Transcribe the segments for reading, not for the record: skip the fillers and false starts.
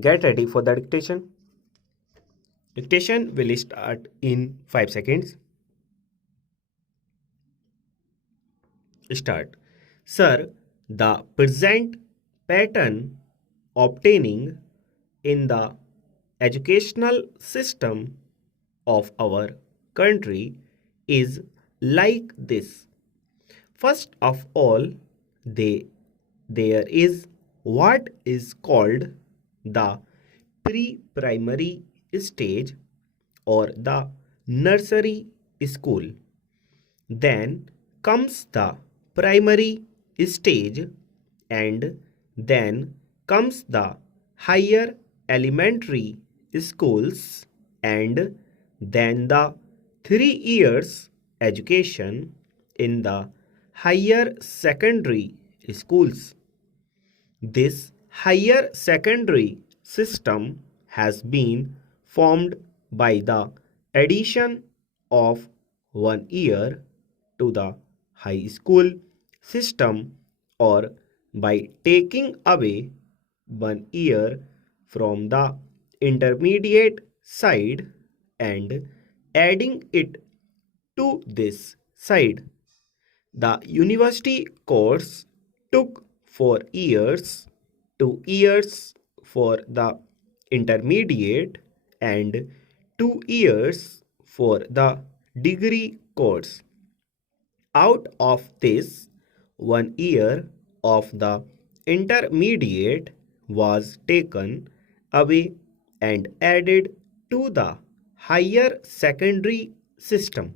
Get ready for the dictation. Dictation will start in 5 seconds. Start. Sir, the present pattern obtaining in the educational system of our country is like this. First of all, there is what is called the pre-primary stage or the nursery school. Then comes the primary stage, and then comes the higher elementary schools, and then the 3 years education in the higher secondary schools. This higher secondary system has been formed by the addition of 1 year to the high school system or by taking away 1 year from the intermediate side and adding it to this side. The university course took 4 years, 2 years for the intermediate and 2 years for the degree course. Out of this, 1 year of the intermediate was taken away and added to the higher secondary system.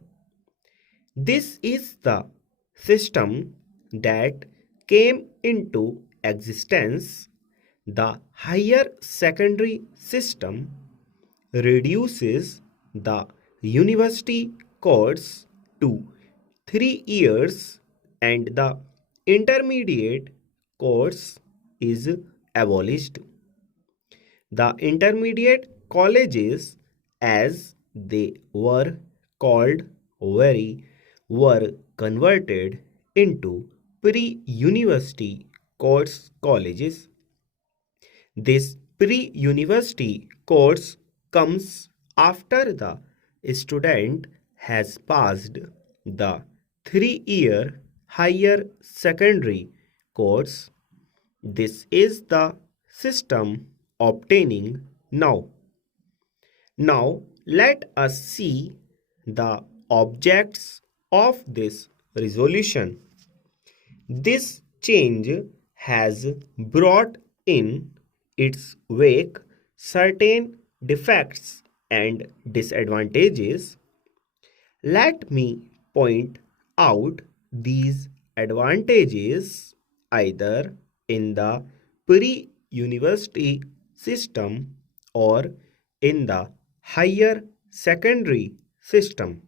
This is the system that came into existence. The higher secondary system reduces the university course to 3 years and the intermediate course is abolished. The intermediate colleges, as they were called, were converted into pre-university course colleges. This pre-university course comes after the student has passed the 3 year higher secondary course. This is the system obtaining now. Now let us see the objects of this resolution. This change has brought in its wake certain defects and disadvantages. Let me point out these advantages either in the pre-university system or in the higher secondary system.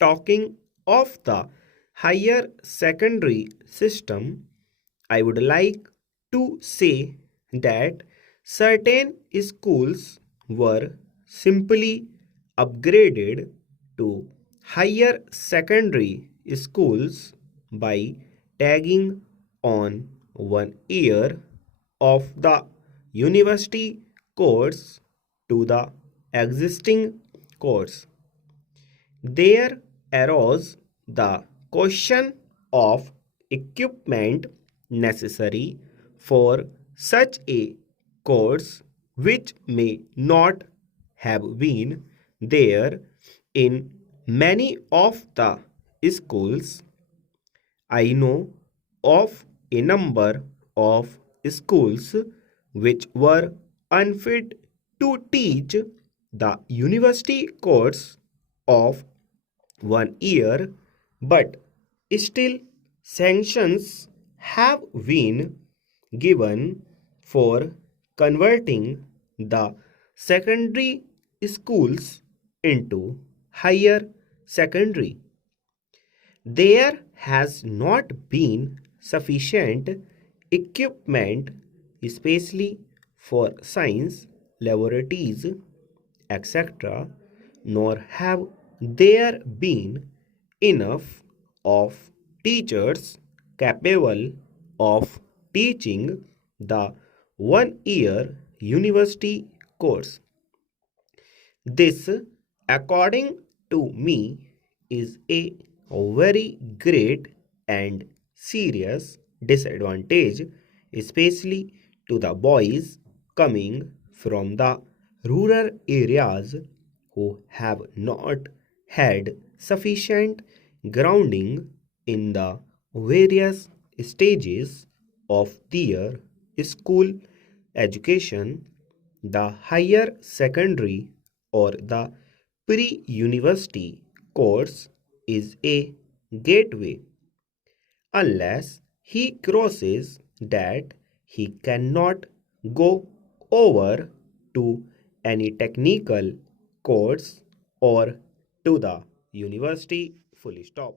Talking of the higher secondary system, I would like to say that certain schools were simply upgraded to higher secondary schools by tagging on 1 year of the university course to the existing course. There arose the question of equipment necessary for such a course which may not have been there in many of the schools. I know of a number of schools which were unfit to teach the university course of 1 year, but still sanctions have been given for converting the secondary schools into higher secondary. There has not been sufficient equipment, especially for science laboratories, etc., nor have there been enough of teachers capable of teaching the 1 year university course. This, according to me, is a very great and serious disadvantage, especially to the boys coming from the rural areas who have not had sufficient grounding in the various stages of their school education, the higher secondary or the pre university course is a gateway. Unless he crosses that, he cannot go over to any technical course or to the university. Fully stop.